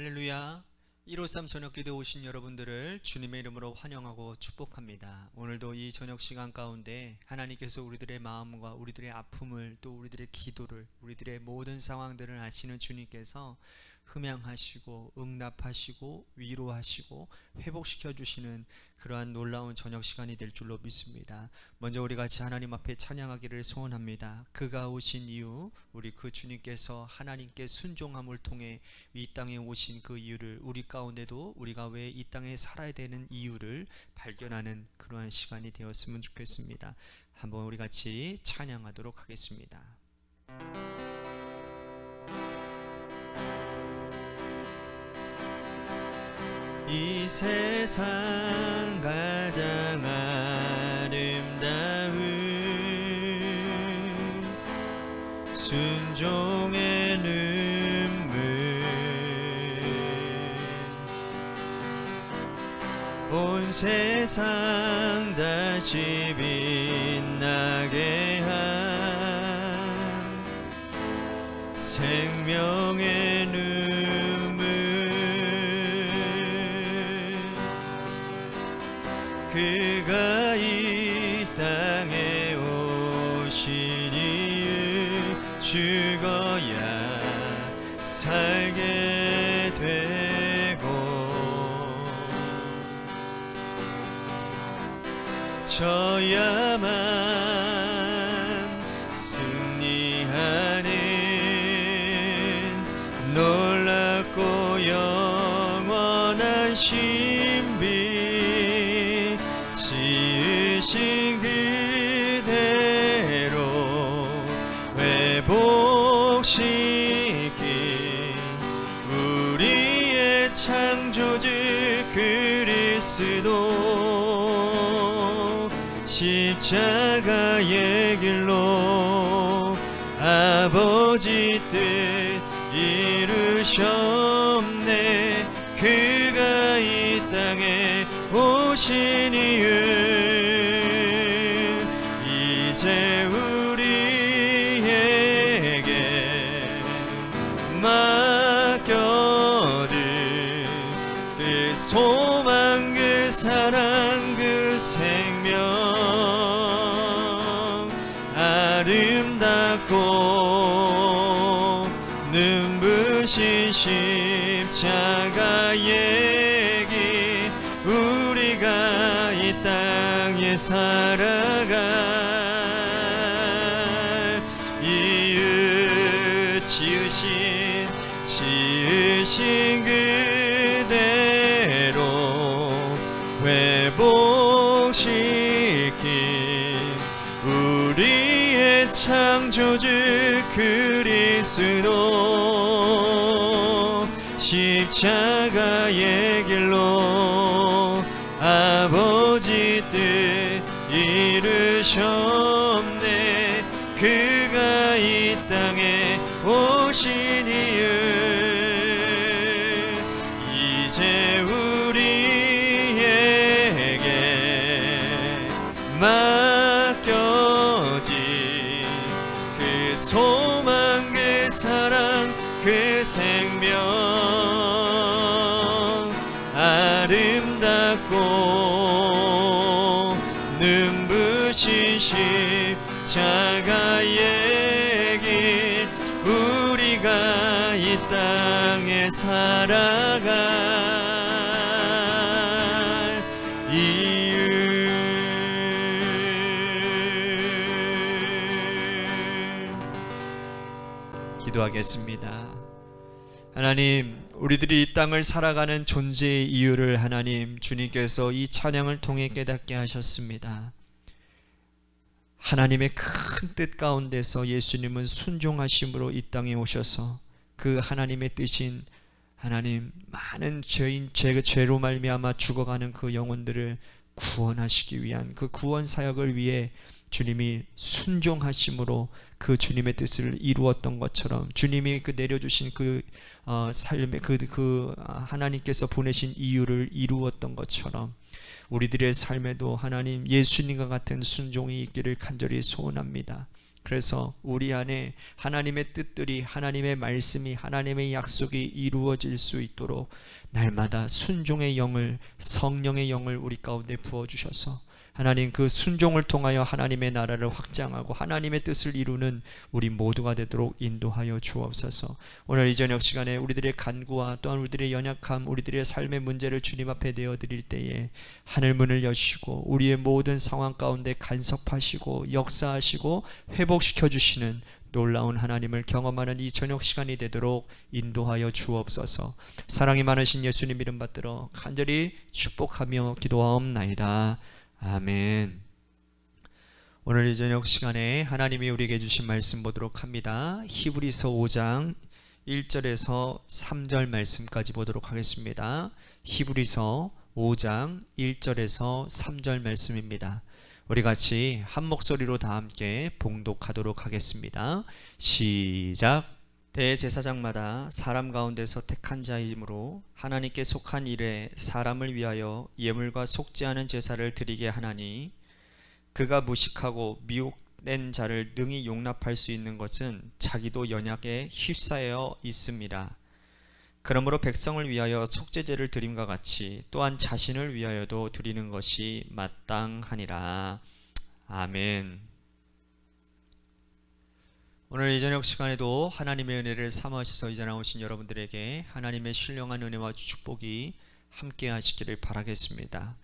할렐루야. 153 저녁기도에 오신 여러분들을 주님의 이름으로 환영하고 축복합니다. 오늘도 이 저녁 시간 가운데 하나님께서 우리들의 마음과 우리들의 아픔을, 또 우리들의 기도를, 우리들의 모든 상황들을 아시는 주님께서 흠양하시고 응답하시고 위로하시고 회복시켜 주시는 그러한 놀라운 저녁 시간이 될 줄로 믿습니다. 먼저 우리 같이 하나님 앞에 찬양하기를 소원합니다. 그가 오신 이유, 우리 그 주님께서 하나님께 순종함을 통해 이 땅에 오신 그 이유를, 우리 가운데도 우리가 왜 이 땅에 살아야 되는 이유를 발견하는 그러한 시간이 되었으면 좋겠습니다. 한번 우리 같이 찬양하도록 하겠습니다. 이 세상 가장 아름다운 순종의 눈물, 온 세상 다시 빛나게 한 생명의 눈물, 그가 이 땅에 오신 이유, 죽어야 살게 되고 져야만 승리하는 놀랍고 영원한 신비, 지으신 그대로 회복시킨 우리의 창조주 그리스도, 십자가의 길로 아버지 뜻 이루셨네. 그가 이 땅에 오신 이유, 이제 우리에게 맡겨둔 그 소망, 그 사랑, 그 생명, 아름답고 눈부신 십자가의 길, 우리가 이 땅에 살아갈 이유, 지으신 그대로 회복시킨 우리의 창조주 그리스도, 십자가의 길로 아버지 뜻 이루셨네. 그가 이 땅에 오신 이유, 이제 우리에게 맡겨진 그 소망, 그 사랑, 그 생명, 아름답고 눈부신 십자가의 길, 우리가 이 땅에 살아갈 이유. 기도하겠습니다. 하나님, 우리들이 이 땅을 살아가는 존재의 이유를 하나님 주님께서 이 찬양을 통해 깨닫게 하셨습니다. 하나님의 큰 뜻 가운데서 예수님은 순종하심으로 이 땅에 오셔서 그 하나님의 뜻인 하나님, 많은 죄로 말미암아 죽어가는 그 영혼들을 구원하시기 위한 그 구원 사역을 위해 주님이 순종하심으로 그 주님의 뜻을 이루었던 것처럼, 주님이 그 내려주신 그 삶의 그 하나님께서 보내신 이유를 이루었던 것처럼 우리들의 삶에도 하나님 예수님과 같은 순종이 있기를 간절히 소원합니다. 그래서 우리 안에 하나님의 뜻들이, 하나님의 말씀이, 하나님의 약속이 이루어질 수 있도록 날마다 순종의 영을, 성령의 영을 우리 가운데 부어주셔서 하나님 그 순종을 통하여 하나님의 나라를 확장하고 하나님의 뜻을 이루는 우리 모두가 되도록 인도하여 주옵소서. 오늘 이 저녁 시간에 우리들의 간구와 또한 우리들의 연약함, 우리들의 삶의 문제를 주님 앞에 내어드릴 때에 하늘 문을 여시고 우리의 모든 상황 가운데 간섭하시고 역사하시고 회복시켜 주시는 놀라운 하나님을 경험하는 이 저녁 시간이 되도록 인도하여 주옵소서. 사랑이 많으신 예수님 이름 받들어 간절히 축복하며 기도하옵나이다. 아멘. 오늘 이 저녁 시간에 하나님이 우리에게 주신 말씀 보도록 합니다. 히브리서 5장 1절에서 3절 말씀까지 보도록 하겠습니다. 히브리서 5장 1절에서 3절 말씀입니다. 우리 같이 한 목소리로 다 함께 봉독하도록 하겠습니다. 시작. 대제사장마다 사람 가운데서 택한 자이므로 하나님께 속한 일에 사람을 위하여 예물과 속죄하는 제사를 드리게 하나니, 그가 무식하고 미혹된 자를 능히 용납할 수 있는 것은 자기도 연약에 휩싸여 있습니다. 그러므로 백성을 위하여 속죄제를 드림과 같이 또한 자신을 위하여도 드리는 것이 마땅하니라. 아멘. 오늘 이 저녁 시간에도 하나님의 은혜를 삼으셔서 이 자리에 오신 여러분들에게 하나님의 신령한 은혜와 축복이 함께 하시기를 바라겠습니다.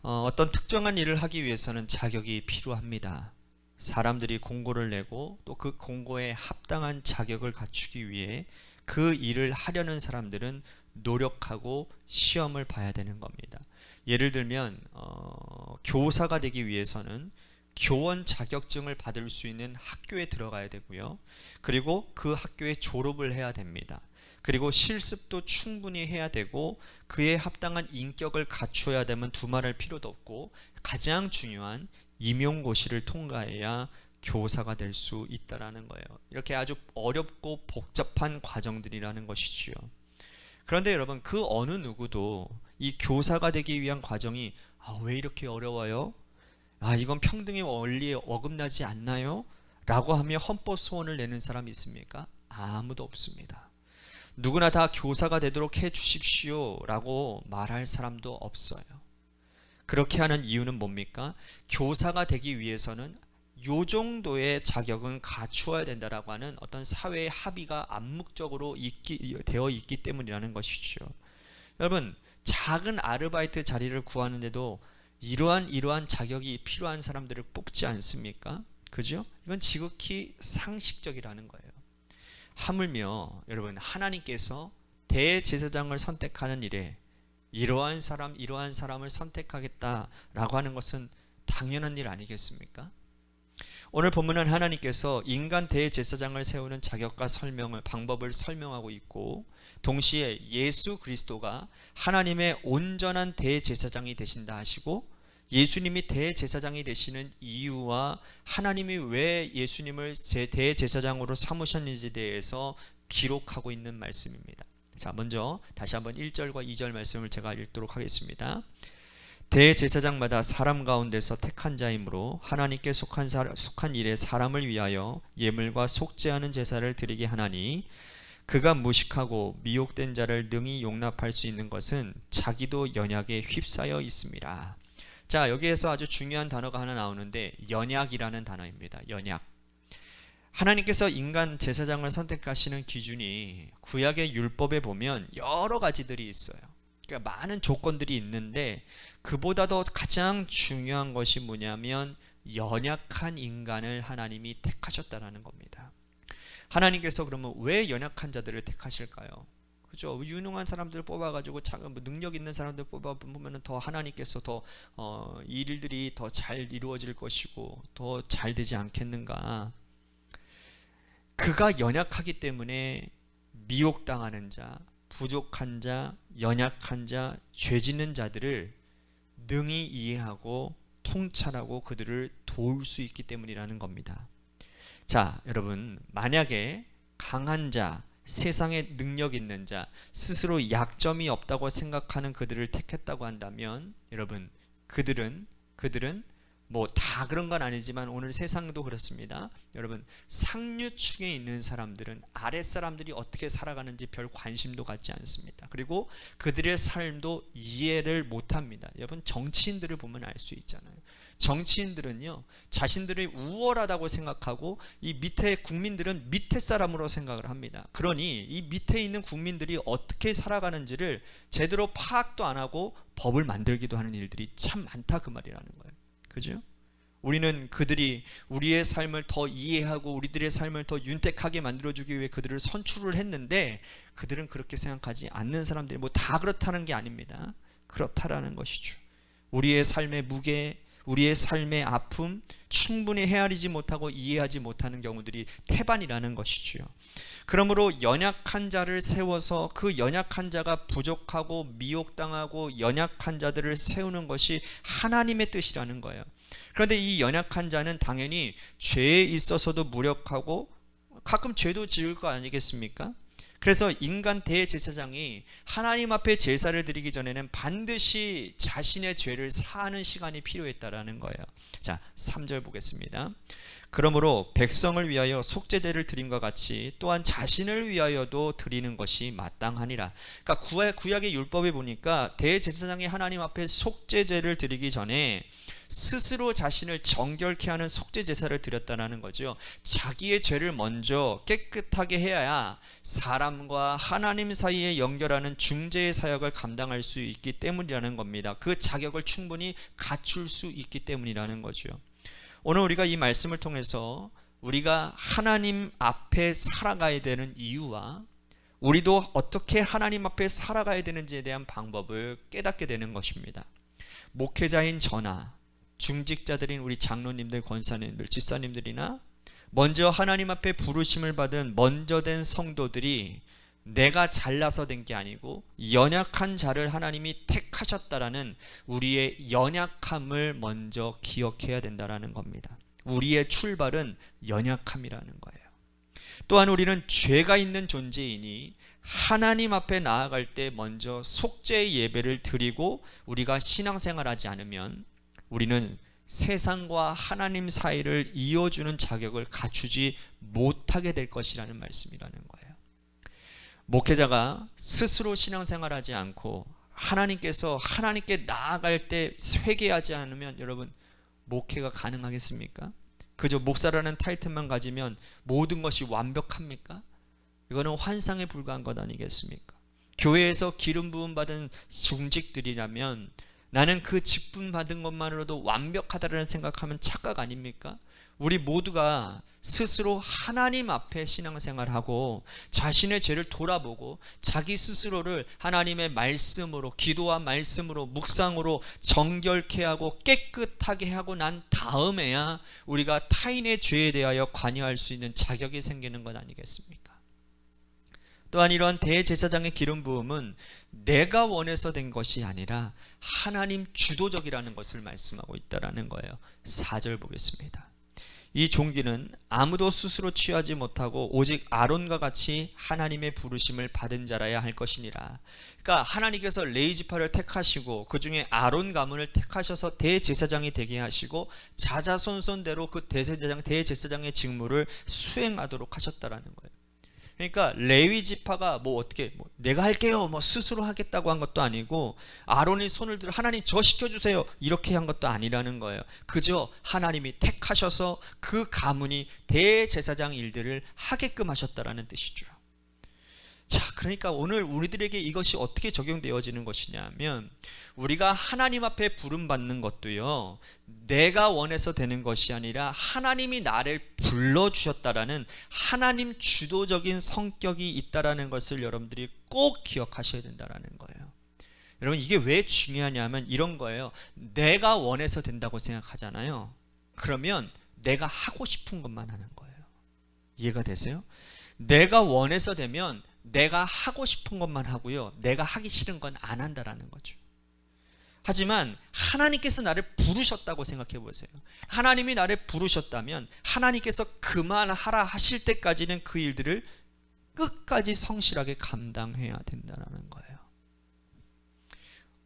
어떤 특정한 일을 하기 위해서는 자격이 필요합니다. 사람들이 공고를 내고 또 그 공고에 합당한 자격을 갖추기 위해 그 일을 하려는 사람들은 노력하고 시험을 봐야 되는 겁니다. 예를 들면 교사가 되기 위해서는 교원 자격증을 받을 수 있는 학교에 들어가야 되고요. 그리고 그 학교에 졸업을 해야 됩니다. 그리고 실습도 충분히 해야 되고 그에 합당한 인격을 갖추어야 되면 두말할 필요도 없고 가장 중요한 임용고시를 통과해야 교사가 될 수 있다라는 거예요. 이렇게 아주 어렵고 복잡한 과정들이라는 것이지요. 그런데 여러분, 그 어느 누구도 이 교사가 되기 위한 과정이 왜 이렇게 어려워요? 이건 평등의 원리에 어긋나지 않나요? 라고 하며 헌법 소원을 내는 사람이 있습니까? 아무도 없습니다. 누구나 다 교사가 되도록 해 주십시오 라고 말할 사람도 없어요. 그렇게 하는 이유는 뭡니까? 교사가 되기 위해서는 요 정도의 자격은 갖추어야 된다라고 하는 어떤 사회의 합의가 암묵적으로 되어 있기 때문이라는 것이죠. 여러분, 작은 아르바이트 자리를 구하는데도 이러한 자격이 필요한 사람들을 뽑지 않습니까? 그죠? 이건 지극히 상식적이라는 거예요. 하물며 여러분, 하나님께서 대제사장을 선택하는 일에 이러한 사람을 선택하겠다라고 하는 것은 당연한 일 아니겠습니까? 오늘 본문은 하나님께서 인간 대제사장을 세우는 자격과 방법을 설명하고 있고, 동시에 예수 그리스도가 하나님의 온전한 대제사장이 되신다 하시고, 예수님이 대제사장이 되시는 이유와 하나님이 왜 예수님을 대제사장으로 삼으셨는지에 대해서 기록하고 있는 말씀입니다. 자, 먼저 다시 한번 1절과 2절 말씀을 제가 읽도록 하겠습니다. 대제사장마다 사람 가운데서 택한 자이므로 하나님께 속한 일에 사람을 위하여 예물과 속죄하는 제사를 드리게 하나니, 그가 무식하고 미혹된 자를 능히 용납할 수 있는 것은 자기도 연약에 휩싸여 있습니다. 자, 여기에서 아주 중요한 단어가 하나 나오는데 연약이라는 단어입니다. 연약. 하나님께서 인간 제사장을 선택하시는 기준이 구약의 율법에 보면 여러 가지들이 있어요. 그러니까 많은 조건들이 있는데 그보다도 가장 중요한 것이 뭐냐면 연약한 인간을 하나님이 택하셨다는 겁니다. 하나님께서 그러면 왜 연약한 자들을 택하실까요? 그죠? 유능한 사람들을 뽑아가지고 능력 있는 사람들 뽑아보면 더 하나님께서 더 일들이 더 잘 이루어질 것이고 더 잘 되지 않겠는가? 그가 연약하기 때문에 미혹당하는 자, 부족한 자, 연약한 자, 죄 짓는 자들을 능히 이해하고 통찰하고 그들을 도울 수 있기 때문이라는 겁니다. 자, 여러분, 만약에 강한 자, 세상에 능력 있는 자, 스스로 약점이 없다고 생각하는 그들을 택했다고 한다면, 여러분, 그들은 뭐 다 그런 건 아니지만 오늘 세상도 그렇습니다. 여러분, 상류층에 있는 사람들은 아랫사람들이 어떻게 살아가는지 별 관심도 갖지 않습니다. 그리고 그들의 삶도 이해를 못합니다. 여러분, 정치인들을 보면 알 수 있잖아요. 정치인들은요, 자신들이 우월하다고 생각하고 이 밑에 국민들은 밑에 사람으로 생각을 합니다. 그러니 이 밑에 있는 국민들이 어떻게 살아가는지를 제대로 파악도 안 하고 법을 만들기도 하는 일들이 참 많다, 그 말이라는 거예요. 그죠? 우리는 그들이 우리의 삶을 더 이해하고 우리들의 삶을 더 윤택하게 만들어주기 위해 그들을 선출을 했는데, 그들은 그렇게 생각하지 않는 사람들이 뭐 다 그렇다는 게 아닙니다. 그렇다라는 것이죠. 우리의 삶의 무게, 우리의 삶의 아픔, 충분히 헤아리지 못하고 이해하지 못하는 경우들이 태반이라는 것이죠. 그러므로 연약한 자를 세워서 그 연약한 자가 부족하고 미혹당하고 연약한 자들을 세우는 것이 하나님의 뜻이라는 거예요. 그런데 이 연약한 자는 당연히 죄에 있어서도 무력하고 가끔 죄도 지을 거 아니겠습니까? 그래서 인간 대제사장이 하나님 앞에 제사를 드리기 전에는 반드시 자신의 죄를 사하는 시간이 필요했다라는 거예요. 자, 3절 보겠습니다. 그러므로 백성을 위하여 속죄제를 드림과 같이 또한 자신을 위하여도 드리는 것이 마땅하니라. 그러니까 구약의 율법에 보니까 대제사장이 하나님 앞에 속죄제를 드리기 전에 스스로 자신을 정결케 하는 속죄 제사를 드렸다는 거죠. 자기의 죄를 먼저 깨끗하게 해야 사람과 하나님 사이에 연결하는 중재의 사역을 감당할 수 있기 때문이라는 겁니다. 그 자격을 충분히 갖출 수 있기 때문이라는 거죠. 오늘 우리가 이 말씀을 통해서 우리가 하나님 앞에 살아가야 되는 이유와 우리도 어떻게 하나님 앞에 살아가야 되는지에 대한 방법을 깨닫게 되는 것입니다. 목회자인 저나 중직자들인 우리 장로님들, 권사님들, 집사님들이나 먼저 하나님 앞에 부르심을 받은 먼저 된 성도들이 내가 잘나서 된 게 아니고 연약한 자를 하나님이 택하셨다라는 우리의 연약함을 먼저 기억해야 된다라는 겁니다. 우리의 출발은 연약함이라는 거예요. 또한 우리는 죄가 있는 존재이니 하나님 앞에 나아갈 때 먼저 속죄의 예배를 드리고 우리가 신앙생활하지 않으면 우리는 세상과 하나님 사이를 이어주는 자격을 갖추지 못하게 될 것이라는 말씀이라는 거예요. 목회자가 스스로 신앙생활하지 않고 하나님께 나아갈 때 회개하지 않으면 여러분, 목회가 가능하겠습니까? 그저 목사라는 타이틀만 가지면 모든 것이 완벽합니까? 이거는 환상에 불과한 것 아니겠습니까? 교회에서 기름 부음 받은 중직들이라면 나는 그 직분 받은 것만으로도 완벽하다라는 생각하면 착각 아닙니까? 우리 모두가 스스로 하나님 앞에 신앙생활하고 자신의 죄를 돌아보고 자기 스스로를 하나님의 말씀으로, 기도와 말씀으로, 묵상으로 정결케 하고 깨끗하게 하고 난 다음에야 우리가 타인의 죄에 대하여 관여할 수 있는 자격이 생기는 것 아니겠습니까? 또한 이러한 대제사장의 기름 부음은 내가 원해서 된 것이 아니라 하나님 주도적이라는 것을 말씀하고 있다라는 거예요. 4절 보겠습니다. 이 종기는 아무도 스스로 취하지 못하고 오직 아론과 같이 하나님의 부르심을 받은 자라야 할 것이니라. 그러니까 하나님께서 레위지파를 택하시고 그 중에 아론 가문을 택하셔서 대제사장이 되게 하시고 자자손손대로 그 대제사장의 직무를 수행하도록 하셨다라는 거예요. 그러니까 레위 지파가 내가 할게요 스스로 하겠다고 한 것도 아니고 아론이 손을 들어 하나님 저 시켜주세요 이렇게 한 것도 아니라는 거예요. 그저 하나님이 택하셔서 그 가문이 대제사장 일들을 하게끔 하셨다라는 뜻이죠. 자, 그러니까 오늘 우리들에게 이것이 어떻게 적용되어지는 것이냐면 우리가 하나님 앞에 부름받는 것도요, 내가 원해서 되는 것이 아니라 하나님이 나를 불러주셨다라는 하나님 주도적인 성격이 있다라는 것을 여러분들이 꼭 기억하셔야 된다는 거예요. 여러분, 이게 왜 중요하냐면 이런 거예요. 내가 원해서 된다고 생각하잖아요. 그러면 내가 하고 싶은 것만 하는 거예요. 이해가 되세요? 내가 원해서 되면 내가 하고 싶은 것만 하고요, 내가 하기 싫은 건 안 한다라는 거죠. 하지만 하나님께서 나를 부르셨다고 생각해 보세요. 하나님이 나를 부르셨다면 하나님께서 그만하라 하실 때까지는 그 일들을 끝까지 성실하게 감당해야 된다는 거예요.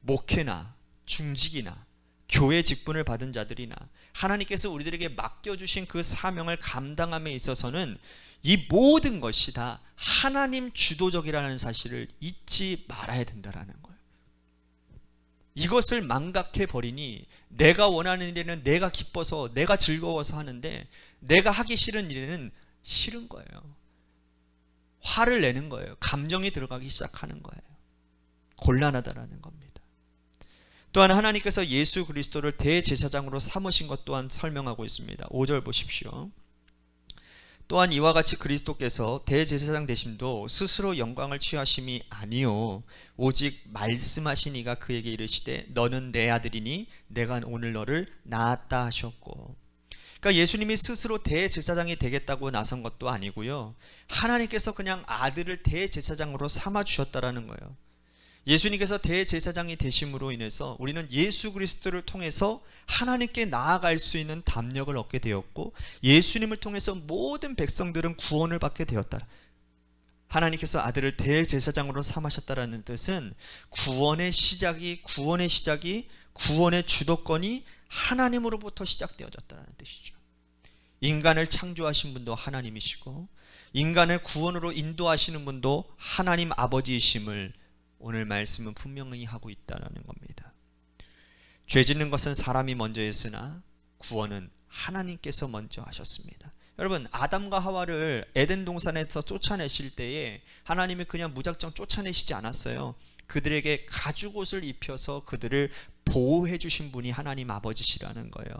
목회나 중직이나 교회 직분을 받은 자들이나 하나님께서 우리들에게 맡겨주신 그 사명을 감당함에 있어서는 이 모든 것이 다 하나님 주도적이라는 사실을 잊지 말아야 된다라는 거예요. 이것을 망각해 버리니 내가 원하는 일에는 내가 기뻐서 내가 즐거워서 하는데 내가 하기 싫은 일에는 싫은 거예요. 화를 내는 거예요. 감정이 들어가기 시작하는 거예요. 곤란하다라는 겁니다. 또한 하나님께서 예수 그리스도를 대제사장으로 삼으신 것 또한 설명하고 있습니다. 5절 보십시오. 또한 이와 같이 그리스도께서 대제사장 되심도 스스로 영광을 취하심이 아니요 오직 말씀하시니가 그에게 이르시되 너는 내 아들이니 내가 오늘 너를 낳았다 하셨고, 그러니까 예수님이 스스로 대제사장이 되겠다고 나선 것도 아니고요, 하나님께서 그냥 아들을 대제사장으로 삼아 주셨다라는 거예요. 예수님께서 대제사장이 되심으로 인해서 우리는 예수 그리스도를 통해서 하나님께 나아갈 수 있는 담력을 얻게 되었고, 예수님을 통해서 모든 백성들은 구원을 받게 되었다. 하나님께서 아들을 대제사장으로 삼으셨다라는 뜻은 구원의 시작이 구원의 주도권이 하나님으로부터 시작되어졌다는 뜻이죠. 인간을 창조하신 분도 하나님이시고 인간을 구원으로 인도하시는 분도 하나님 아버지이심을 오늘 말씀은 분명히 하고 있다는 겁니다. 죄 짓는 것은 사람이 먼저 했으나 구원은 하나님께서 먼저 하셨습니다. 여러분, 아담과 하와를 에덴 동산에서 쫓아내실 때에 하나님이 그냥 무작정 쫓아내시지 않았어요. 그들에게 가죽옷을 입혀서 그들을 보호해 주신 분이 하나님 아버지시라는 거예요.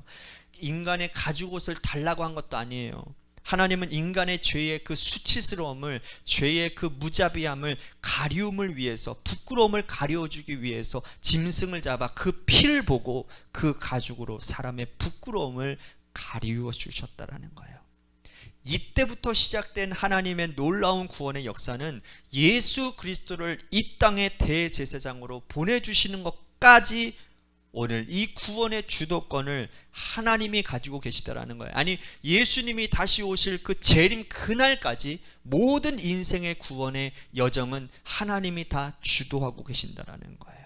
인간의 가죽옷을 달라고 한 것도 아니에요. 하나님은 인간의 죄의 그 수치스러움을, 죄의 그 무자비함을, 가리움을 위해서, 부끄러움을 가려주기 위해서 짐승을 잡아 그 피를 보고 그 가죽으로 사람의 부끄러움을 가리워 주셨다라는 거예요. 이때부터 시작된 하나님의 놀라운 구원의 역사는 예수 그리스도를 이 땅의 대제사장으로 보내주시는 것까지 오늘 이 구원의 주도권을 하나님이 가지고 계시다라는 거예요. 아니, 예수님이 다시 오실 그 재림 그날까지 모든 인생의 구원의 여정은 하나님이 다 주도하고 계신다라는 거예요.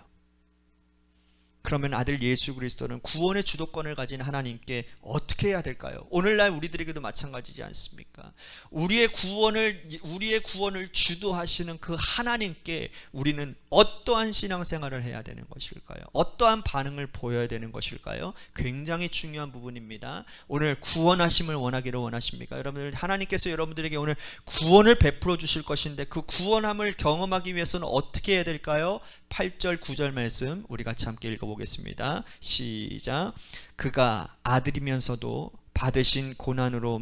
그러면 아들 예수 그리스도는 구원의 주도권을 가진 하나님께 어떻게 해야 될까요? 오늘날 우리들에게도 마찬가지지 않습니까? 우리의 구원을 주도하시는 그 하나님께 우리는 어떠한 신앙생활을 해야 되는 것일까요? 어떠한 반응을 보여야 되는 것일까요? 굉장히 중요한 부분입니다. 오늘 구원하심을 원하기를 원하십니까? 여러분들, 하나님께서 여러분들에게 오늘 구원을 베풀어 주실 것인데 그 구원함을 경험하기 위해서는 어떻게 해야 될까요? 8절 9절 말씀 우리 같이 함께 읽어보겠습니다. 시작. 그가 아들이면서도 받으신 고난으로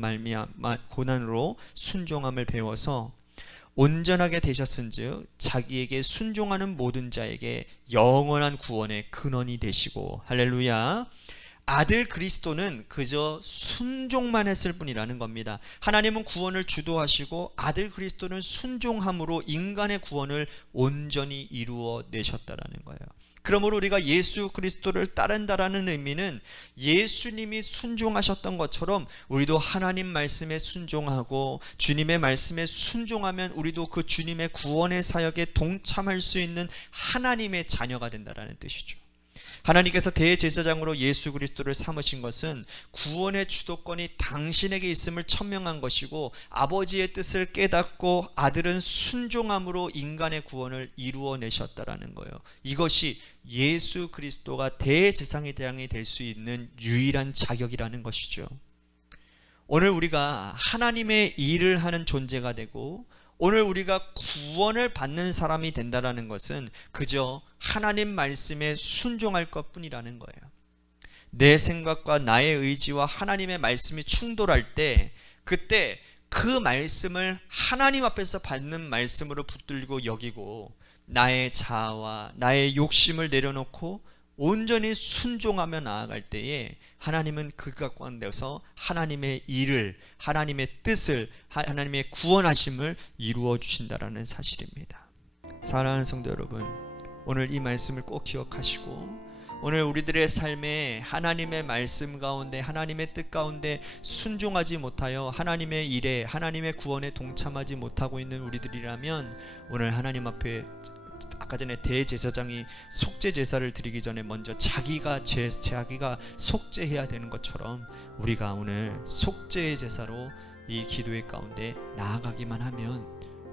순종함을 배워서 온전하게 되셨은즉 자기에게 순종하는 모든 자에게 영원한 구원의 근원이 되시고, 할렐루야. 아들 그리스도는 그저 순종만 했을 뿐이라는 겁니다. 하나님은 구원을 주도하시고 아들 그리스도는 순종함으로 인간의 구원을 온전히 이루어 내셨다라는 거예요. 그러므로 우리가 예수 그리스도를 따른다라는 의미는 예수님이 순종하셨던 것처럼 우리도 하나님 말씀에 순종하고 주님의 말씀에 순종하면 우리도 그 주님의 구원의 사역에 동참할 수 있는 하나님의 자녀가 된다라는 뜻이죠. 하나님께서 대제사장으로 예수 그리스도를 삼으신 것은 구원의 주도권이 당신에게 있음을 천명한 것이고, 아버지의 뜻을 깨닫고 아들은 순종함으로 인간의 구원을 이루어내셨다라는 거예요. 이것이 예수 그리스도가 대제사장이 될 수 있는 유일한 자격이라는 것이죠. 오늘 우리가 하나님의 일을 하는 존재가 되고 오늘 우리가 구원을 받는 사람이 된다라는 것은 그저 하나님 말씀에 순종할 것뿐이라는 거예요. 내 생각과 나의 의지와 하나님의 말씀이 충돌할 때, 그때 그 말씀을 하나님 앞에서 받는 말씀으로 붙들고 여기고 나의 자아와 나의 욕심을 내려놓고 온전히 순종하며 나아갈 때에 하나님은 그 가운데서 하나님의 일을, 하나님의 뜻을, 하나님의 구원하심을 이루어 주신다라는 사실입니다. 사랑하는 성도 여러분, 오늘 이 말씀을 꼭 기억하시고 오늘 우리들의 삶에 하나님의 말씀 가운데, 하나님의 뜻 가운데 순종하지 못하여 하나님의 일에, 하나님의 구원에 동참하지 못하고 있는 우리들이라면 오늘 하나님 앞에 아까 전에 대제사장이 속죄 제사를 드리기 전에 먼저 자기가 속죄해야 되는 것처럼 우리가 오늘 속죄의 제사로 이 기도의 가운데 나아가기만 하면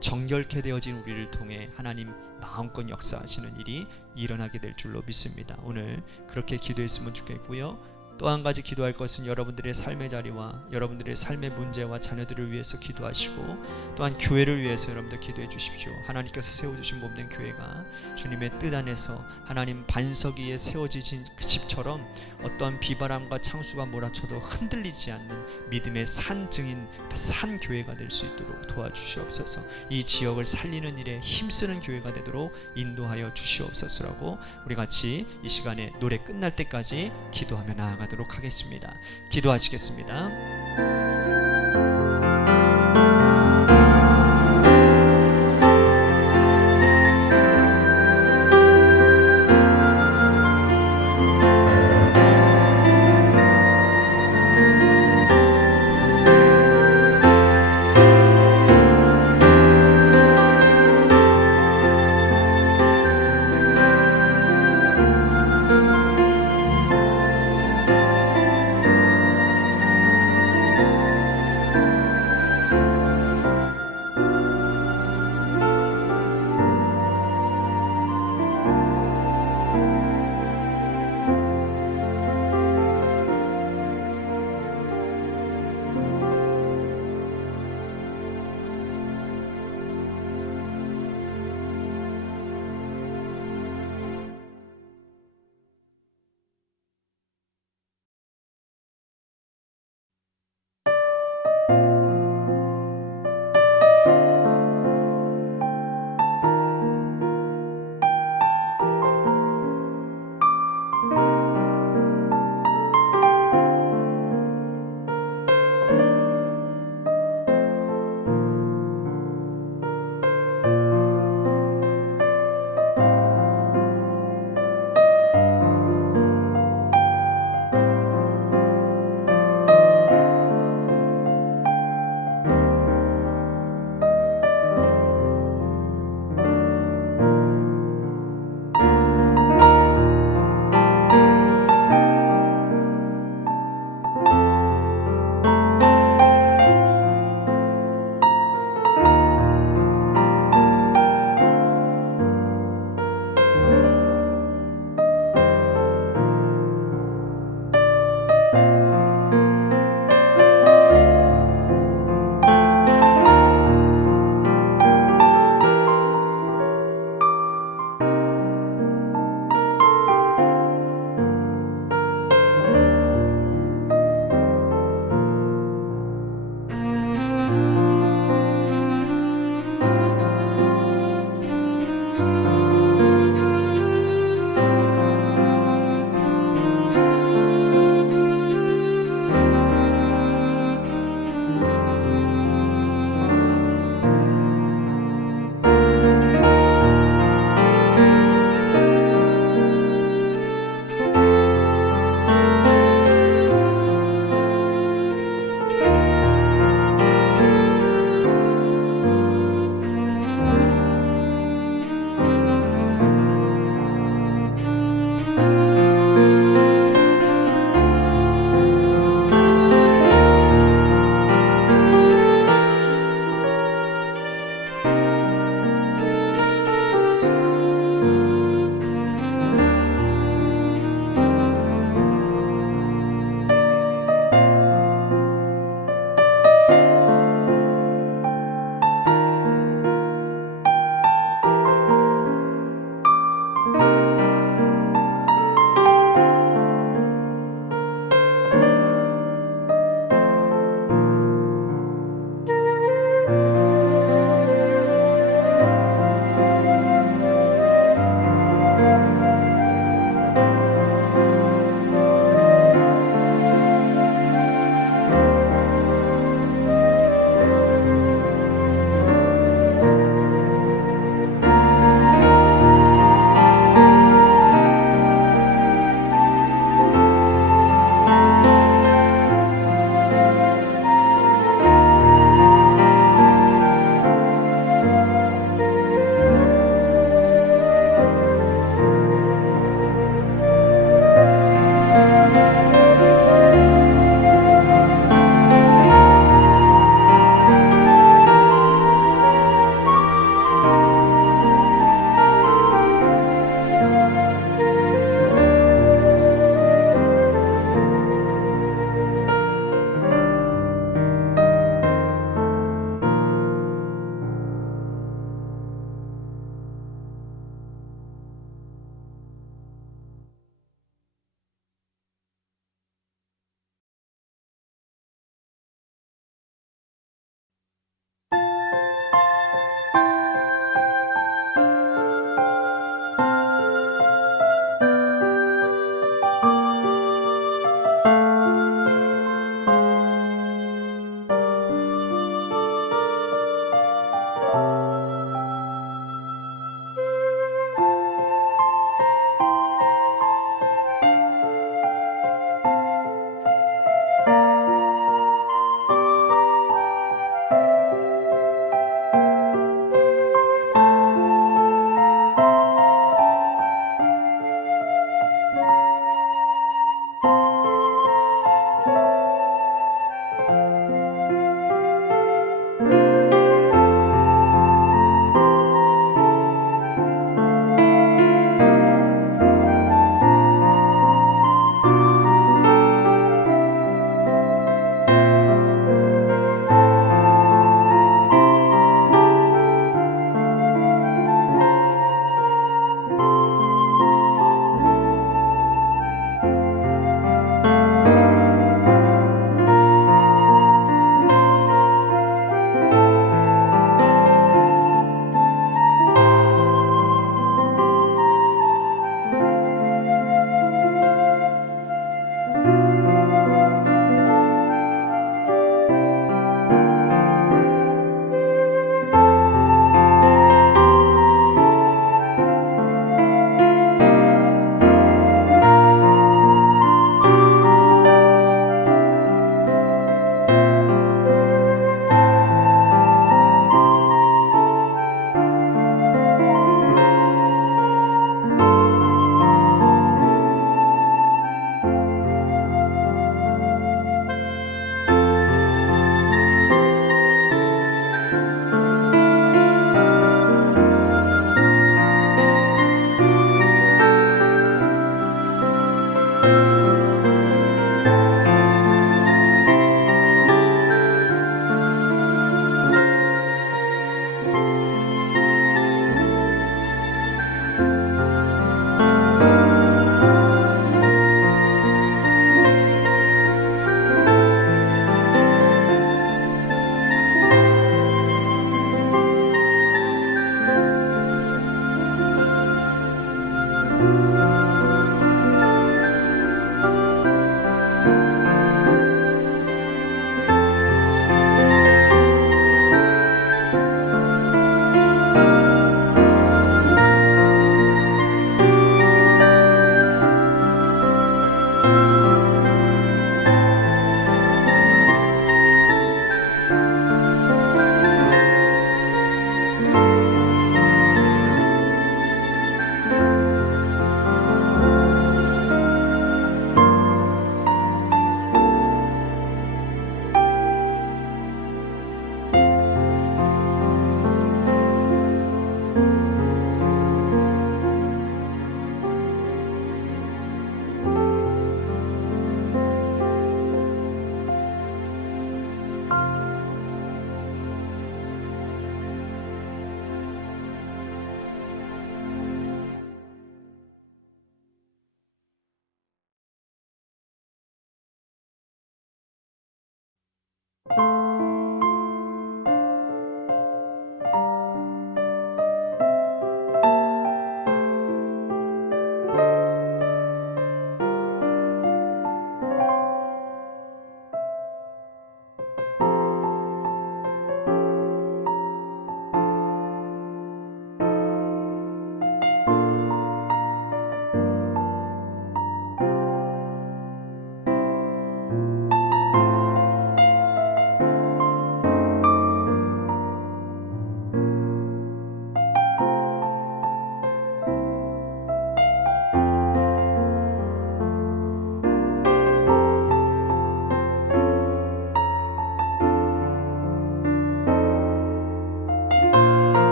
정결케 되어진 우리를 통해 하나님 마음껏 역사하시는 일이 일어나게 될 줄로 믿습니다. 오늘 그렇게 기도했으면 좋겠고요. 또 한 가지 기도할 것은 여러분들의 삶의 자리와 여러분들의 삶의 문제와 자녀들을 위해서 기도하시고, 또한 교회를 위해서 여러분들 기도해 주십시오. 하나님께서 세워주신 몸된 교회가 주님의 뜻 안에서 하나님 반석 위에 세워지신 그 집처럼 어떠한 비바람과 창수가 몰아쳐도 흔들리지 않는 믿음의 산 증인 산 교회가 될 수 있도록 도와주시옵소서. 이 지역을 살리는 일에 힘쓰는 교회가 되도록 인도하여 주시옵소서라고 우리 같이 이 시간에 노래 끝날 때까지 기도하며 나아가도록 하겠습니다. 기도하시겠습니다.